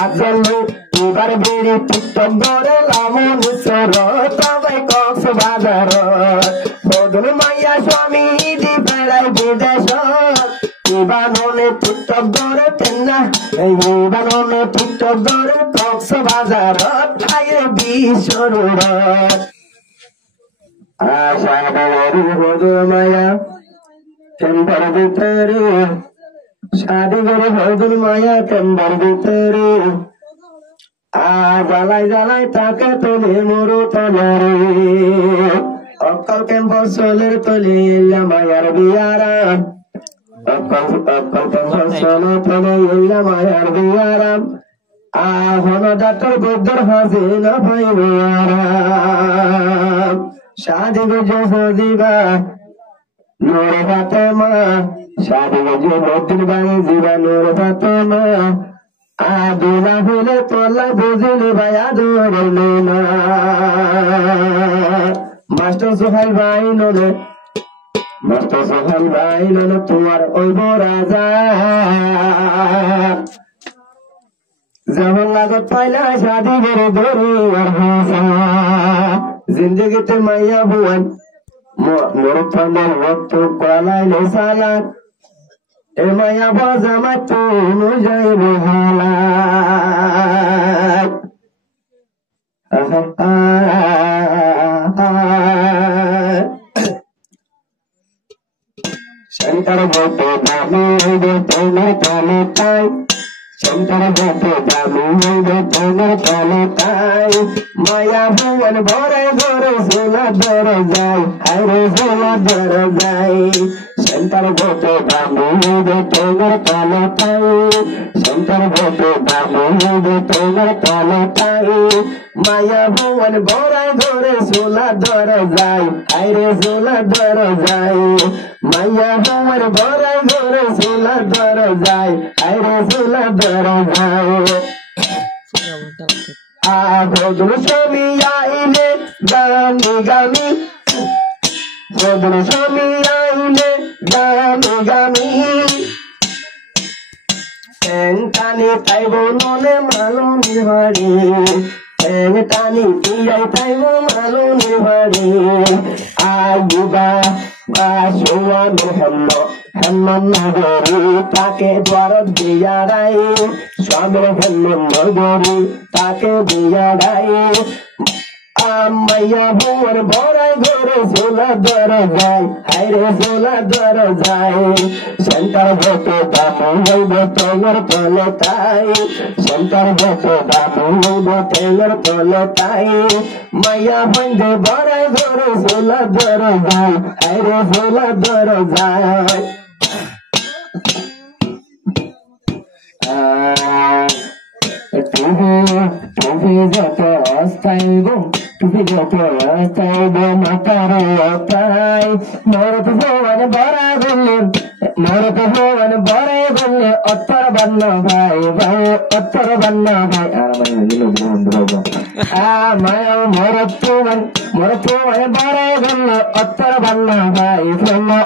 আজলে এবার বেরি টিকটক ধরে লামন সর তবে কক্সবাজার বদল মাইয়া স্বামী দি বেড়াই বিদেশ ইবাননে টিকটক ধরে তেন্না ইবাননে টিকটক ধরে কক্সবাজার আয়ে বিশ্বরুর আশা বাড়ি বদল মায়া টেম্পার ভিতরে শাদি করে বদল মায়া টেম্পার ভিতরে জ্বালাই জ্বালাই তাকে তোলে মরু তলারে অকল ক্যাম্পাস চলের তোলে এলা মায়ার বিয়ারাম অকল ক্যাম্পাস চলে তোলে এলা মায়ার বিয়ারাম হন ডাক্তার বৈদ্যর হাসে না পাইব আরাম শাদি গুজো হদিবা নূর ফাতেমা শাদি গুজো বদিন বাড়ি জিবা নূর ফাতেমা আদুলা হলে তোলা বুঝিলে ভাইয়া ধরলে না মাস্টার সোহাইল ভাই নলে মাস্টার সোহাইল ভাই নলে তোমার ওই রাজা যেমন লাগত পাইলা শাদি করে ধরি আর জিন্দগিতে মাইয়া বুয়ান মোর থামার ভক্ত পালাইলে সালাত এ মায়া বাজা মাতো যাইব হালাত শঙ্কর ভক্ত দামি হইবে তোমার তলে তাই শঙ্কর ভক্ত দামি হইবে তোমার তলে তাই মায়া ভুবন ভরে ঘরে সোনা ধরে যায় হারে সোনা ধরে যায় শঙ্কর ভক্ত দামি হইবে তোমার তলে তাই শঙ্কর ভক্ত দামি হইবে তোমার তলে তাই মায়া ভুবন ভরে ঘরে সোনা ধরে যায় হারে সোনা ধরে যায় মায়া ভুবন ভরে ঘরে সোনা ধরে যায় হারে সোনা ধরে যায় বদল স্বামী আইলে গামি গামি বদল স্বামী আইলে গামি গামি টানি তাইব নলে মালুনের বাড়ি টানি পিয়াই তাইব মালুনের বাড়ি আগুবা বাসুয়া হেন্ন হেন্ন নগরী তাকে দ্বারত দিয়ারাই স্বামীর হেন্ন নগরী তাকে দিয়ারাই মাইয়া ভুয়ার ভরাই ঘরে সোলা ধর যায় হাইরে সোলা ধর যায় শঙ্কর ভক্ত দামু হইব তোমার তলে তাই শঙ্কর ভক্ত দামু হইব তোমার তলে তাই মাইয়া বন্ধে ভরাই ঘরে সোলা ধর যায় হাইরে সোলা ধর যায় তুমি যত অস্থাইব তুমি যত অস্থাইব মাতার অস্থাই মরত ভুবন বরা বললে মরত ভুবন বরে বললে অত্তর বন্ন ভাই ভাই অত্তর বন্ন ভাই আর মায়া মরত ভুবন বরে বললে অত্তর বন্ন ভাই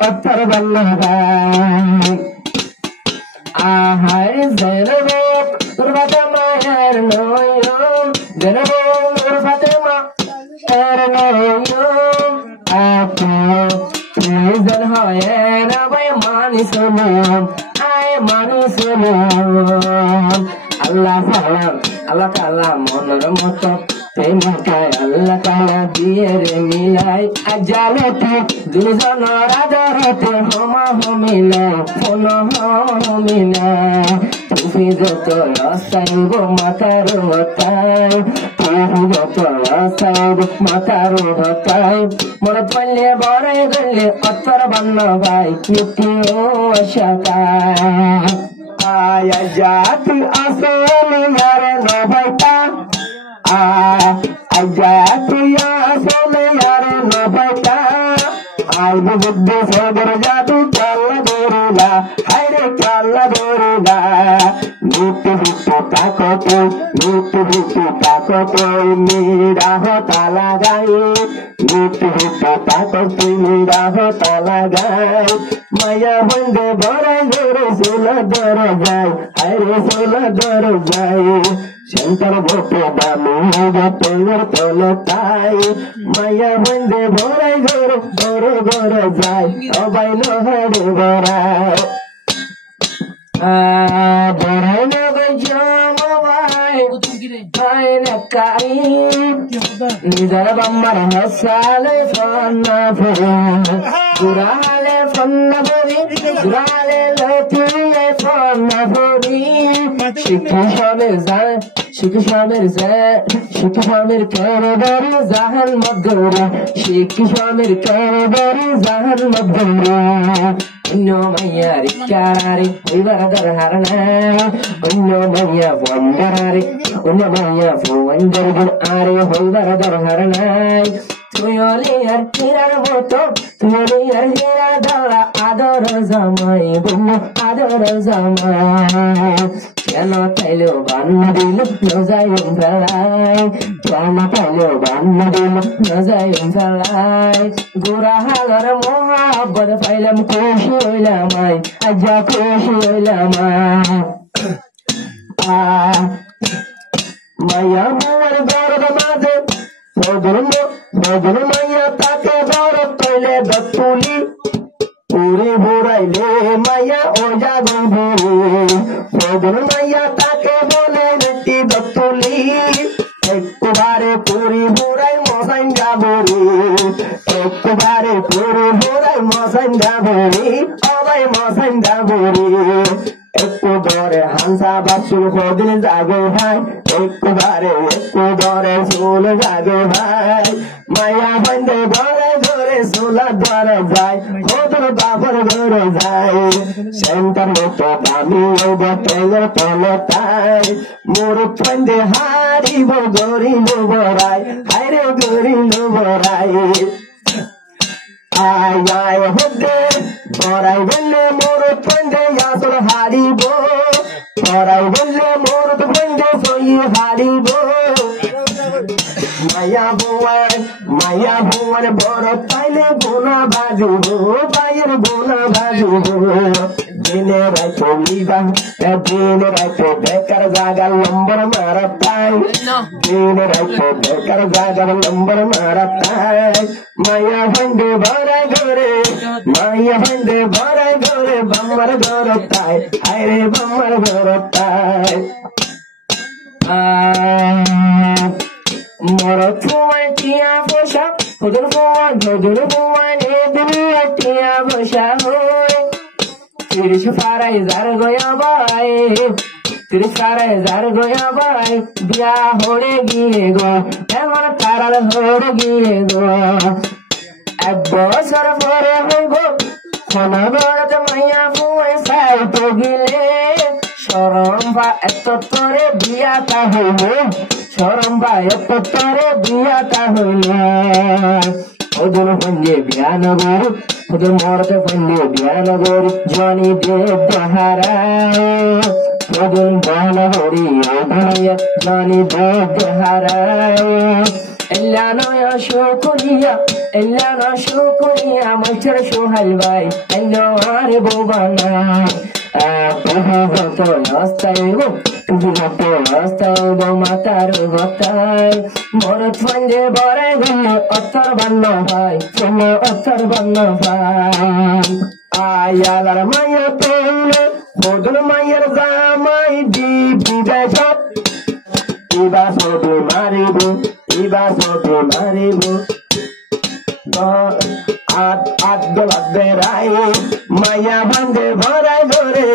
অত্তর বন্ন ভাই আহাই জেনব তোর মায়ের নয়ন জেনব তোর ফাতেমা এর নয়ন আপনি প্রিজন হয় না ভাই মানি শুনুন আয় মানি শুনুন আল্লাহ সালাম আল্লাহ তাআলা মনের মতো প্রেমিকায় আল্লাহ তাআলা দিয়ে রে মিলাই আজালতে দুজন রাজারতে হমা হমিলা ফোন হমিলা তুমি যত রাস্তাইব মাতার হতাই তুমি যত রাস্তাইব মাতার হতাই মনে পড়লে বড় গেলে অত্তর বান্ন ভাই নিত্য আশাকায় আয়া জাতি আসলে यार নভাইতা জাতি আসলে यार নভাইতা আই বুদ্ধ সদর জাদু কাল্লা দরিলা হায়রে কাল্লা দরিলা মিটু মিটু তাকতে মিটু মিটু তাকতে মিরাহ তালা গাই মিটু মিটু তাকতে মিরাহ তালা গাই মায়া বন্দে বড়াই ধরে সোলা দর যায় আরে সোলা দর যায় শঙ্কর ভোটে দামি তোর তোলে তাই মায়া বন্দে বড়াই ধরে ঘরে ঘরে যায় সবাই লোহারে বড়ায় বড়াই নগে জমাই ভাই নাকাই নিজের বাম্মার হাসালে ফন্না ফরে গুড়ালে ফন্না ফরি গুড়ালে লতিলে ফন্না ফরি শিক্ষামের যায় শিক্ষামের কারবারি জাহান মধ্যরে শিক্ষামের কারবারি জাহান মধ্যরে অন্য মাইয়া রিকারে হইবার দরহার নাই অন্য মাইয়া বন্দারে অন্য মাইয়া ফোয়ান্দার গুণ আরে হইবার দরহার নাই তুইলে আর হীরার মতো তুইলে আর হীরা দালা আদর জামাই বন্য আদর জামাই কেন তাইলেও বান্না দিল নজাই ফেলাই কেন তাইলেও বান্না দিল নজাই ফেলাই গোরা হালার মোহাব্বত পাইলাম খুশি হইলাম আজ্জা খুশি হইলাম মায়া মোর গরব মাঝে বদল মাইয়া তাকে গরব কইলে দত্তুলি পুরে বুড়াইলে মাইয়া ও জাগো বদল মাইয়া তাকে বলে নেটি দত্তুলি একবারে পুরি বুড়াই মশাইন যাবরি একবারে পুরি বুড়াই মশাইন যাবরি অবাই মশাইন যাবরি একটু ধরে হানসা বাসুল কদিন জাগে ভাই একবারে একটু ধরে চুল জাগে ভাই মায়া বন্ধে ঘরে ঘরে চুলা ধরে যায় কদর বাবার ঘরে যায় সেন্টার মতো দামি তেলের তলে তাই মোর বন্ধে হারিব গরিল বড়াই হাইরে গরিল বড়াই আয় আয় হতে বড়াই গেলে মোর বন্ধে আসল হারিব বড়াই গেলে মোর বন্ধে সই হারিব মায়া ভুয়ান বড় পাইলে বোনা বাজুব পায়ের বোনা বাজুব দিনে রাতে লিবা দিন রাতে বেকার জাগার নম্বর মারা পাই দিন রাতে বেকার জাগার নম্বর মারা পাই মায়া বন্ধে ভরাই ঘরে মায়া বন্ধে ভরাই ঘরে বাম্মার ঘর তাই হায়রে বাম্মার ঘর তাই মরা ফুয়ান টিয়া বসা হুদুর ফুয়ান এ দুনিয়া টিয়া বসা হয় 30,000 গয়া ভাই 30,000 গয়া ভাই বিয়া হরে গিয়ে গো এমন তারাল হরে গিয়ে গো এক বছর পরে হইব খনা বড় মাইয়া ফুয়াই সাইতে গিলে শরম বা এত তরে বিয়াটা হইল শরম বা এত তরে বিয়াটা হইল ওদের বন্ধে বিয়ানগর ওদের মরতে বন্ধে বিয়ানগর জনি দেব দহারায় ওদের বনগরি ওধায় জনি দেব দহারায় এল্লানো শুকরিয়া মঞ্চের সোহাল ভাই এল্লো আরে বোবানা মাতার গতাই মরত ফন্দে বড়াই গেল অত্তর বান্ন ভাই অত্তর বান্ন ভাই আয়ালার মাইয়া পেলে বদল মাইয়ের জামাই দিবি বেশত ইবা সবে মারিব মায়া বান্ধে ভরাই ধরে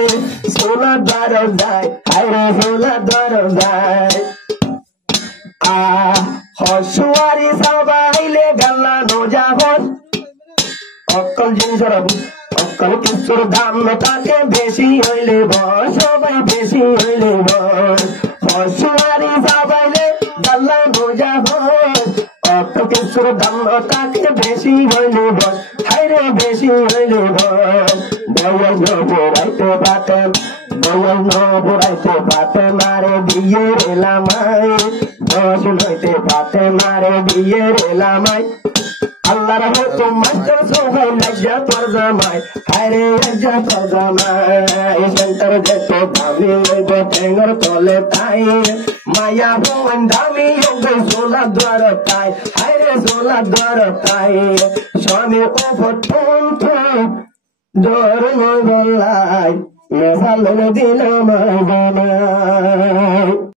সোলা দ্বার যায় হাইরে সোলা দ্বার যায় হসুয়ারি সবাইলে গাল্লা নোজাহন অকল জিনিসের অকল কিছুর দাম তাকে বেশি হইলে বস সবাই বেশি হইলে বস হসুয়ারি সবাইলে গাল্লা নোজাহন অকল কিছুর দাম তাকে বেশি হইলে বস হাইরে বেশি হইলে বস বয়স নবরাইতে পাতেন দয়াল নবরাইতে পাতে মারে বিয়ে রেলামাই দশ হইতে পাতে মারে বিয়ে রেলামাই আল্লাহর হুকুম মাস্টার সোহাই লজ্জা তোর জামাই হায়রে লজ্জা তোর জামাই সেন্টার যেতে দামি হইব ঠেঙ্গর তলে তাই মায়া ভুবন দামি হইব সোলা দ্বার তাই হায়রে সোলা দ্বার তাই স্বামী উপর ঠুন ঠুন ধর্ম গল্লাই মেশাল দিল মাই